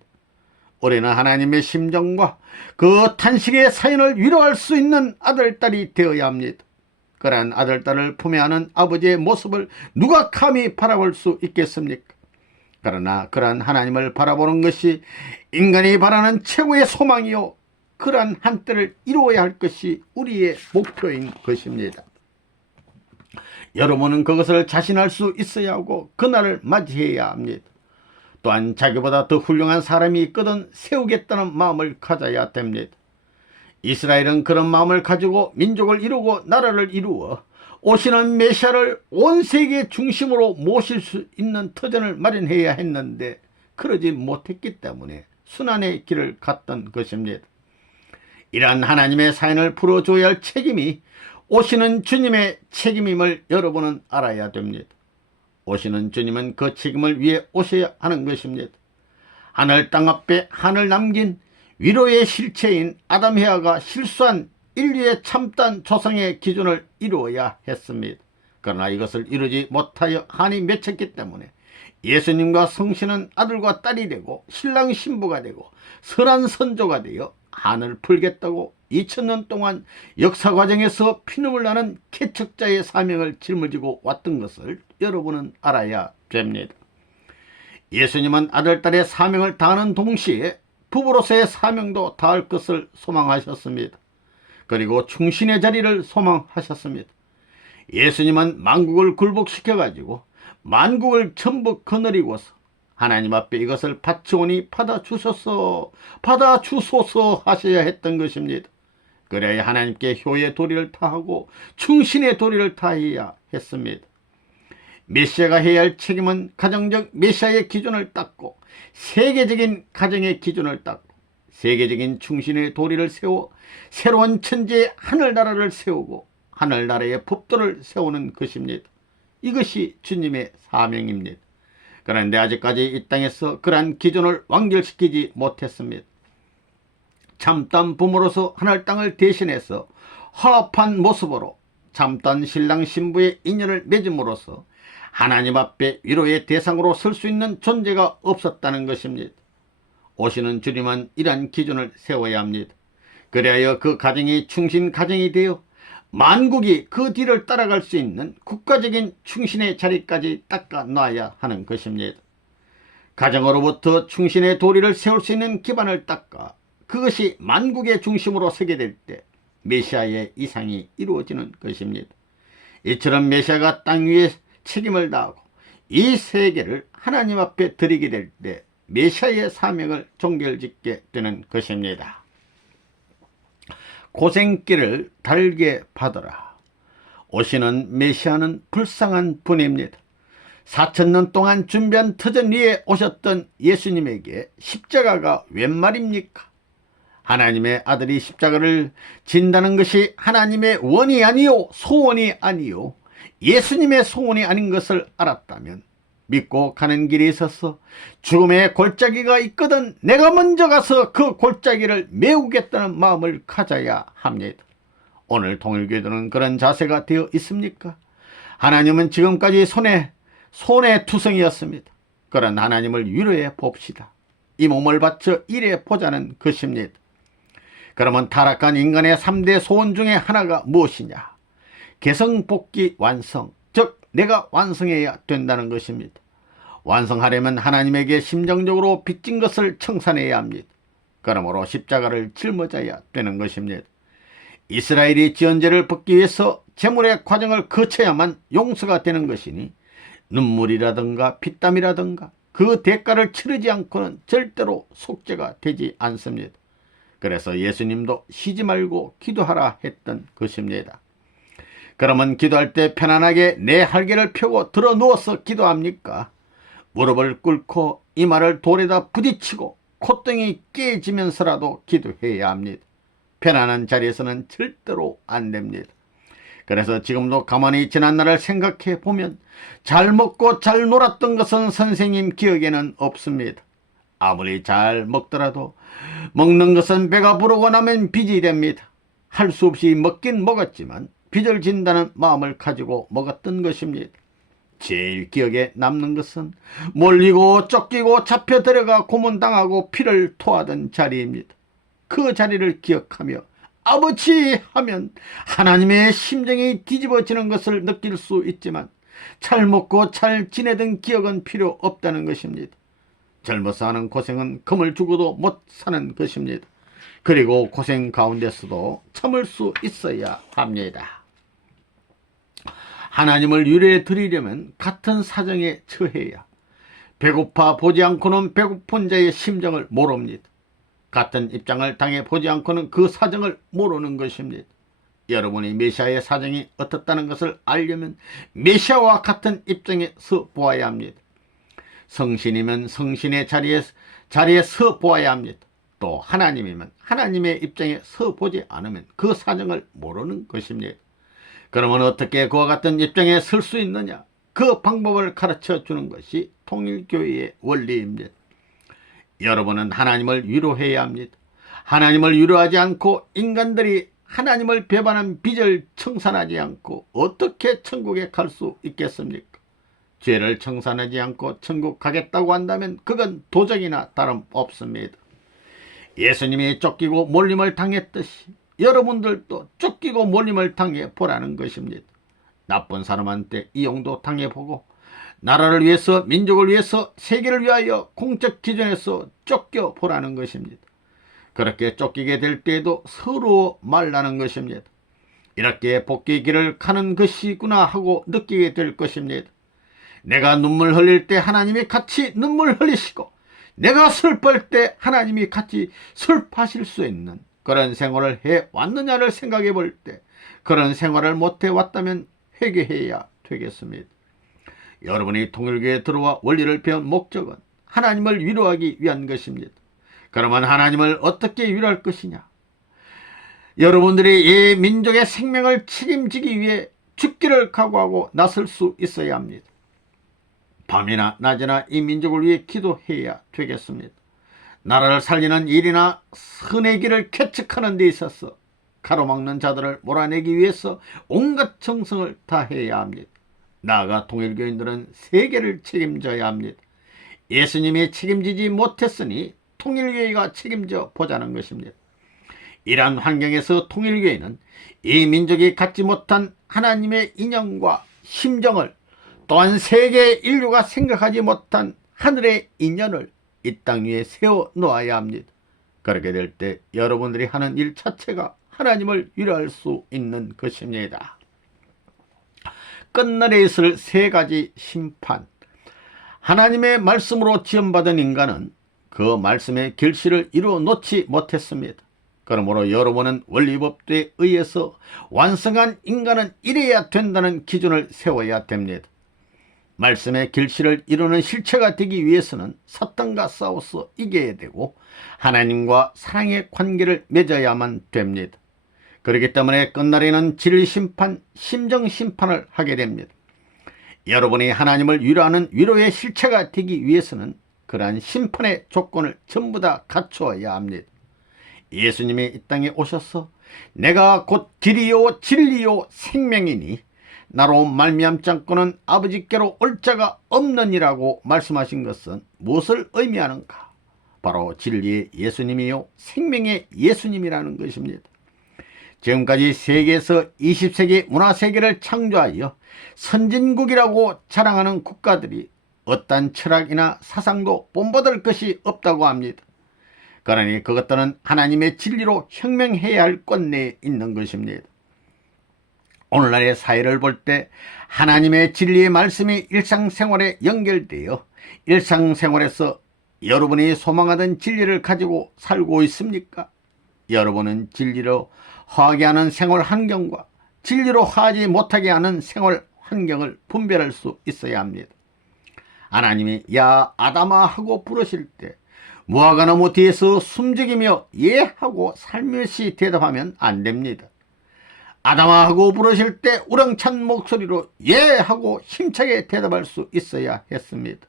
올해는 하나님의 심정과 그 탄식의 사연을 위로할 수 있는 아들, 딸이 되어야 합니다. 그러한 아들, 딸을 품에 안은 아버지의 모습을 누가 감히 바라볼 수 있겠습니까? 그러나 그러한 하나님을 바라보는 것이 인간이 바라는 최고의 소망이요 그러한 한때를 이루어야 할 것이 우리의 목표인 것입니다. 여러분은 그것을 자신할 수 있어야 하고 그날을 맞이해야 합니다. 또한 자기보다 더 훌륭한 사람이 있거든 세우겠다는 마음을 가져야 됩니다. 이스라엘은 그런 마음을 가지고 민족을 이루고 나라를 이루어 오시는 메시아를 온 세계 중심으로 모실 수 있는 터전을 마련해야 했는데 그러지 못했기 때문에 순환의 길을 갔던 것입니다. 이러한 하나님의 사연을 풀어줘야 할 책임이 오시는 주님의 책임임을 여러분은 알아야 됩니다. 오시는 주님은 그 책임을 위해 오셔야 하는 것입니다. 하늘 땅 앞에 한을 남긴 위로의 실체인 아담 헤아가 실수한 인류의 참단 조상의 기준을 이루어야 했습니다. 그러나 이것을 이루지 못하여 한이 맺혔기 때문에 예수님과 성신은 아들과 딸이 되고 신랑 신부가 되고 선한 선조가 되어 한을 풀겠다고 2000년 동안 역사 과정에서 피눈물 나는 개척자의 사명을 짊어지고 왔던 것을 여러분은 알아야 됩니다. 예수님은 아들, 딸의 사명을 다하는 동시에 부부로서의 사명도 다할 것을 소망하셨습니다. 그리고 충신의 자리를 소망하셨습니다. 예수님은 만국을 굴복시켜가지고 만국을 전부 거느리고서 하나님 앞에 이것을 바치오니 받아주소서 받아주소서 하셔야 했던 것입니다. 그래야 하나님께 효의 도리를 다하고 충신의 도리를 다해야 했습니다. 메시아가 해야 할 책임은 가정적 메시아의 기준을 닦고 세계적인 가정의 기준을 닦고 세계적인 충신의 도리를 세워 새로운 천지의 하늘나라를 세우고 하늘나라의 법도를 세우는 것입니다. 이것이 주님의 사명입니다. 그런데 아직까지 이 땅에서 그러한 기준을 완결시키지 못했습니다. 참단 부모로서 하늘 땅을 대신해서 화합한 모습으로 참단 신랑 신부의 인연을 맺음으로써 하나님 앞에 위로의 대상으로 설 수 있는 존재가 없었다는 것입니다. 오시는 주님은 이러한 기준을 세워야 합니다. 그래야 그 가정이 충신 가정이 되어 만국이 그 뒤를 따라갈 수 있는 국가적인 충신의 자리까지 닦아놔야 하는 것입니다. 가정으로부터 충신의 도리를 세울 수 있는 기반을 닦아 그것이 만국의 중심으로 서게 될 때 메시아의 이상이 이루어지는 것입니다. 이처럼 메시아가 땅 위에 책임을 다하고 이 세계를 하나님 앞에 드리게 될 때 메시아의 사명을 종결짓게 되는 것입니다. 고생길을 달게 받으라. 오시는 메시아는 불쌍한 분입니다. 4000년 동안 준비한 터전 위에 오셨던 예수님에게 십자가가 웬 말입니까? 하나님의 아들이 십자가를 진다는 것이 하나님의 원이 아니요 소원이 아니요 예수님의 소원이 아닌 것을 알았다면 믿고 가는 길에 있어서 죽음의 골짜기가 있거든 내가 먼저 가서 그 골짜기를 메우겠다는 마음을 가져야 합니다. 오늘 통일교회들은 그런 자세가 되어 있습니까? 하나님은 지금까지 손의 투성이었습니다. 그런 하나님을 위로해 봅시다. 이 몸을 바쳐 일해 보자는 것입니다. 그러면 타락한 인간의 3대 소원 중에 하나가 무엇이냐? 개성복귀 완성, 즉 내가 완성해야 된다는 것입니다. 완성하려면 하나님에게 심정적으로 빚진 것을 청산해야 합니다. 그러므로 십자가를 짊어져야 되는 것입니다. 이스라엘이 지언죄를 벗기 위해서 제물의 과정을 거쳐야만 용서가 되는 것이니 눈물이라든가 피땀이라든가 그 대가를 치르지 않고는 절대로 속죄가 되지 않습니다. 그래서 예수님도 쉬지 말고 기도하라 했던 것입니다. 그러면 기도할 때 편안하게 내 할개를 펴고 들어 누워서 기도합니까? 무릎을 꿇고 이마를 돌에다 부딪히고 콧등이 깨지면서라도 기도해야 합니다. 편안한 자리에서는 절대로 안 됩니다. 그래서 지금도 가만히 지난날을 생각해 보면 잘 먹고 잘 놀았던 것은 선생님 기억에는 없습니다. 아무리 잘 먹더라도 먹는 것은 배가 부르고 나면 빚이 됩니다. 할 수 없이 먹긴 먹었지만 빚을 진다는 마음을 가지고 먹었던 것입니다. 제일 기억에 남는 것은 몰리고 쫓기고 잡혀 들어가 고문당하고 피를 토하던 자리입니다. 그 자리를 기억하며 아버지 하면 하나님의 심정이 뒤집어지는 것을 느낄 수 있지만 잘 먹고 잘 지내던 기억은 필요 없다는 것입니다. 젊어서 하는 고생은 금을 주고도 못 사는 것입니다. 그리고 고생 가운데서도 참을 수 있어야 합니다. 하나님을 위로해 드리려면 같은 사정에 처해야 배고파 보지 않고는 배고픈 자의 심정을 모릅니다. 같은 입장을 당해 보지 않고는 그 사정을 모르는 것입니다. 여러분이 메시아의 사정이 어떻다는 것을 알려면 메시아와 같은 입장에 서 보아야 합니다. 성신이면 성신의 자리에 서 보아야 합니다. 또 하나님이면 하나님의 입장에 서 보지 않으면 그 사정을 모르는 것입니다. 그러면 어떻게 그와 같은 입장에 설 수 있느냐? 그 방법을 가르쳐 주는 것이 통일교회의 원리입니다. 여러분은 하나님을 위로해야 합니다. 하나님을 위로하지 않고 인간들이 하나님을 배반한 빚을 청산하지 않고 어떻게 천국에 갈 수 있겠습니까? 죄를 청산하지 않고 천국 가겠다고 한다면 그건 도적이나 다름없습니다. 예수님이 쫓기고 몰림을 당했듯이 여러분들도 쫓기고 몰림을 당해 보라는 것입니다. 나쁜 사람한테 이용도 당해보고 나라를 위해서 민족을 위해서 세계를 위하여 공적 기준에서 쫓겨보라는 것입니다. 그렇게 쫓기게 될 때에도 서러워 말라는 것입니다. 이렇게 복귀의 길을 가는 것이구나 하고 느끼게 될 것입니다. 내가 눈물 흘릴 때 하나님이 같이 눈물 흘리시고 내가 슬플 때 하나님이 같이 슬퍼하실 수 있는 그런 생활을 해왔느냐를 생각해 볼 때 그런 생활을 못해왔다면 회개해야 되겠습니다. 여러분이 통일교회에 들어와 원리를 배운 목적은 하나님을 위로하기 위한 것입니다. 그러면 하나님을 어떻게 위로할 것이냐? 여러분들이 이 민족의 생명을 책임지기 위해 죽기를 각오하고 나설 수 있어야 합니다. 밤이나 낮이나 이 민족을 위해 기도해야 되겠습니다. 나라를 살리는 일이나 선의 길을 개척하는 데 있어서 가로막는 자들을 몰아내기 위해서 온갖 정성을 다해야 합니다. 나아가 통일교인들은 세계를 책임져야 합니다. 예수님이 책임지지 못했으니 통일교회가 책임져 보자는 것입니다. 이러한 환경에서 통일교회는 이 민족이 갖지 못한 하나님의 인연과 심정을 또한 세계 인류가 생각하지 못한 하늘의 인연을 이 땅 위에 세워 놓아야 합니다. 그렇게 될 때 여러분들이 하는 일 자체가 하나님을 위로할 수 있는 것입니다. 끝날에 있을 세 가지 심판. 하나님의 말씀으로 지음받은 인간은 그 말씀의 결실을 이루어 놓지 못했습니다. 그러므로 여러분은 원리법도에 의해서 완성한 인간은 이래야 된다는 기준을 세워야 됩니다. 말씀의 결실을 이루는 실체가 되기 위해서는 사탄과 싸워서 이겨야 되고 하나님과 사랑의 관계를 맺어야만 됩니다. 그렇기 때문에 끝날에는 진리심판, 심정심판을 하게 됩니다. 여러분이 하나님을 위로하는 위로의 실체가 되기 위해서는 그러한 심판의 조건을 전부 다 갖추어야 합니다. 예수님이 이 땅에 오셔서 내가 곧 길이요 진리요 생명이니 나로 말미암지 않고는 아버지께로 올 자가 없느니라고 말씀하신 것은 무엇을 의미하는가? 바로 진리의 예수님이요 생명의 예수님이라는 것입니다. 지금까지 세계에서 20세기 문화세계를 창조하여 선진국이라고 자랑하는 국가들이 어떠한 철학이나 사상도 본받을 것이 없다고 합니다. 그러니 그것들은 하나님의 진리로 혁명해야 할 꼰내에 있는 것입니다. 오늘날의 사회를 볼 때 하나님의 진리의 말씀이 일상생활에 연결되어 일상생활에서 여러분이 소망하던 진리를 가지고 살고 있습니까? 여러분은 진리로 허하게 하는 생활 환경과 진리로 허하지 못하게 하는 생활 환경을 분별할 수 있어야 합니다. 하나님이 야 아담아 하고 부르실 때 무화과 나무 뒤에서 숨죽이며 예 하고 살며시 대답하면 안 됩니다. 아담아 하고 부르실 때 우렁찬 목소리로 예 하고 힘차게 대답할 수 있어야 했습니다.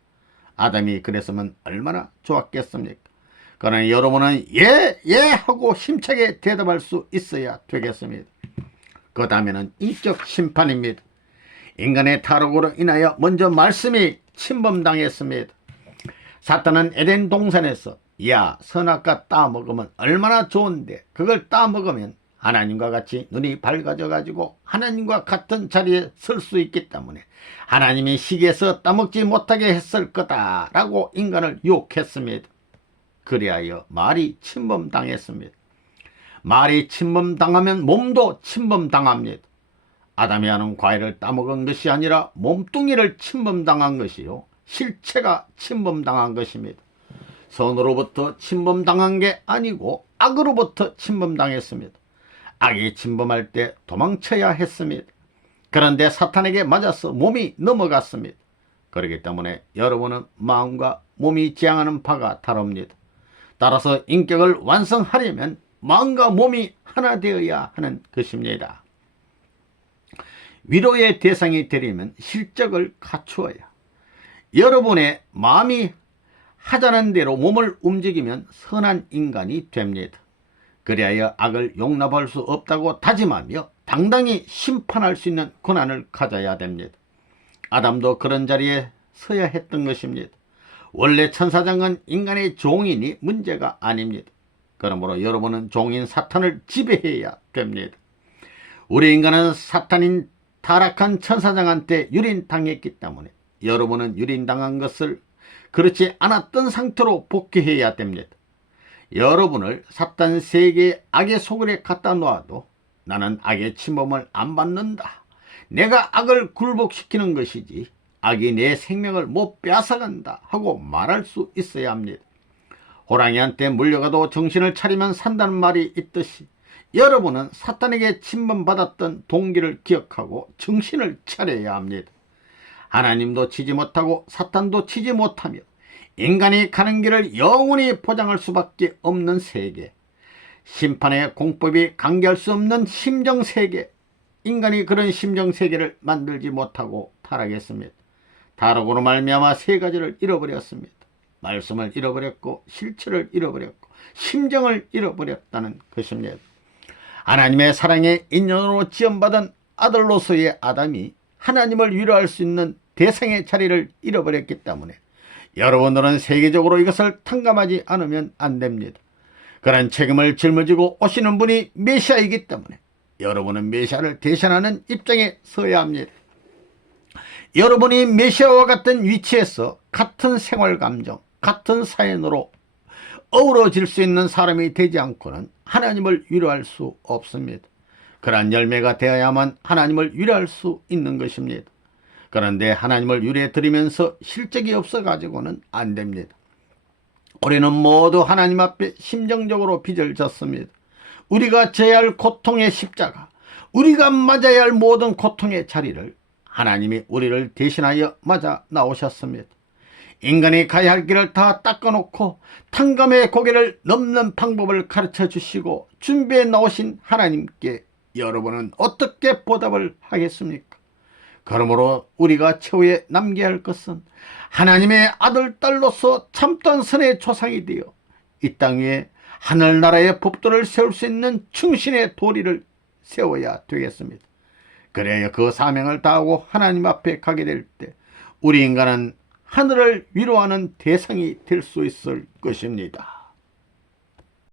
아담이 그랬으면 얼마나 좋았겠습니까? 그러나 여러분은 예 하고 힘차게 대답할 수 있어야 되겠습니다. 그 다음에는 인격 심판입니다. 인간의 타락으로 인하여 먼저 말씀이 침범당했습니다. 사탄은 에덴 동산에서 야 선악과 따먹으면 얼마나 좋은데 그걸 따먹으면 하나님과 같이 눈이 밝아져 가지고 하나님과 같은 자리에 설 수 있기 때문에 하나님이 시기에서 따먹지 못하게 했을 거다라고 인간을 유혹했습니다. 그리하여 말이 침범당했습니다. 말이 침범당하면 몸도 침범당합니다. 아담이 하는 과일을 따먹은 것이 아니라 몸뚱이를 침범당한 것이요 실체가 침범당한 것입니다. 선으로부터 침범당한 게 아니고 악으로부터 침범당했습니다. 악이 침범할 때 도망쳐야 했습니다. 그런데 사탄에게 맞아서 몸이 넘어갔습니다. 그렇기 때문에 여러분은 마음과 몸이 지향하는 바가 다릅니다. 따라서 인격을 완성하려면 마음과 몸이 하나 되어야 하는 것입니다. 위로의 대상이 되려면 실적을 갖추어야 여러분의 마음이 하자는 대로 몸을 움직이면 선한 인간이 됩니다. 그리하여 악을 용납할 수 없다고 다짐하며 당당히 심판할 수 있는 권한을 가져야 됩니다. 아담도 그런 자리에 서야 했던 것입니다. 원래 천사장은 인간의 종이니 문제가 아닙니다. 그러므로 여러분은 종인 사탄을 지배해야 됩니다. 우리 인간은 사탄인 타락한 천사장한테 유린당했기 때문에 여러분은 유린당한 것을 그렇지 않았던 상태로 복귀해야 됩니다. 여러분을 사탄 세계의 악의 소굴에 갖다 놓아도 나는 악의 침범을 안 받는다. 내가 악을 굴복시키는 것이지 악이 내 생명을 못 빼앗아간다 하고 말할 수 있어야 합니다. 호랑이한테 물려가도 정신을 차리면 산다는 말이 있듯이 여러분은 사탄에게 침범받았던 동기를 기억하고 정신을 차려야 합니다. 하나님도 치지 못하고 사탄도 치지 못하며 인간이 가는 길을 영원히 보장할 수밖에 없는 세계, 심판의 공법이 강개할 수 없는 심정세계, 인간이 그런 심정세계를 만들지 못하고 타락했습니다. 타락으로 말미암아 세 가지를 잃어버렸습니다. 말씀을 잃어버렸고 실체를 잃어버렸고 심정을 잃어버렸다는 것입니다. 하나님의 사랑의 인연으로 지음받은 아들로서의 아담이 하나님을 위로할 수 있는 대상의 자리를 잃어버렸기 때문에 여러분들은 세계적으로 이것을 탕감하지 않으면 안 됩니다. 그런 책임을 짊어지고 오시는 분이 메시아이기 때문에 여러분은 메시아를 대신하는 입장에 서야 합니다. 여러분이 메시아와 같은 위치에서 같은 생활 감정, 같은 사연으로 어우러질 수 있는 사람이 되지 않고는 하나님을 위로할 수 없습니다. 그러한 열매가 되어야만 하나님을 위로할 수 있는 것입니다. 그런데 하나님을 유례 드리면서 실적이 없어 가지고는 안 됩니다. 우리는 모두 하나님 앞에 심정적으로 빚을 졌습니다. 우리가 져야 할 고통의 십자가, 우리가 맞아야 할 모든 고통의 자리를 하나님이 우리를 대신하여 맞아 나오셨습니다. 인간이 가야 할 길을 다 닦아놓고 탕감의 고개를 넘는 방법을 가르쳐 주시고 준비해 나오신 하나님께 여러분은 어떻게 보답을 하겠습니까? 그러므로 우리가 최후에 남겨야 할 것은 하나님의 아들, 딸로서 참던 선의 조상이 되어 이 땅 위에 하늘나라의 법도를 세울 수 있는 충신의 도리를 세워야 되겠습니다. 그래야 그 사명을 다하고 하나님 앞에 가게 될 때 우리 인간은 하늘을 위로하는 대상이 될 수 있을 것입니다.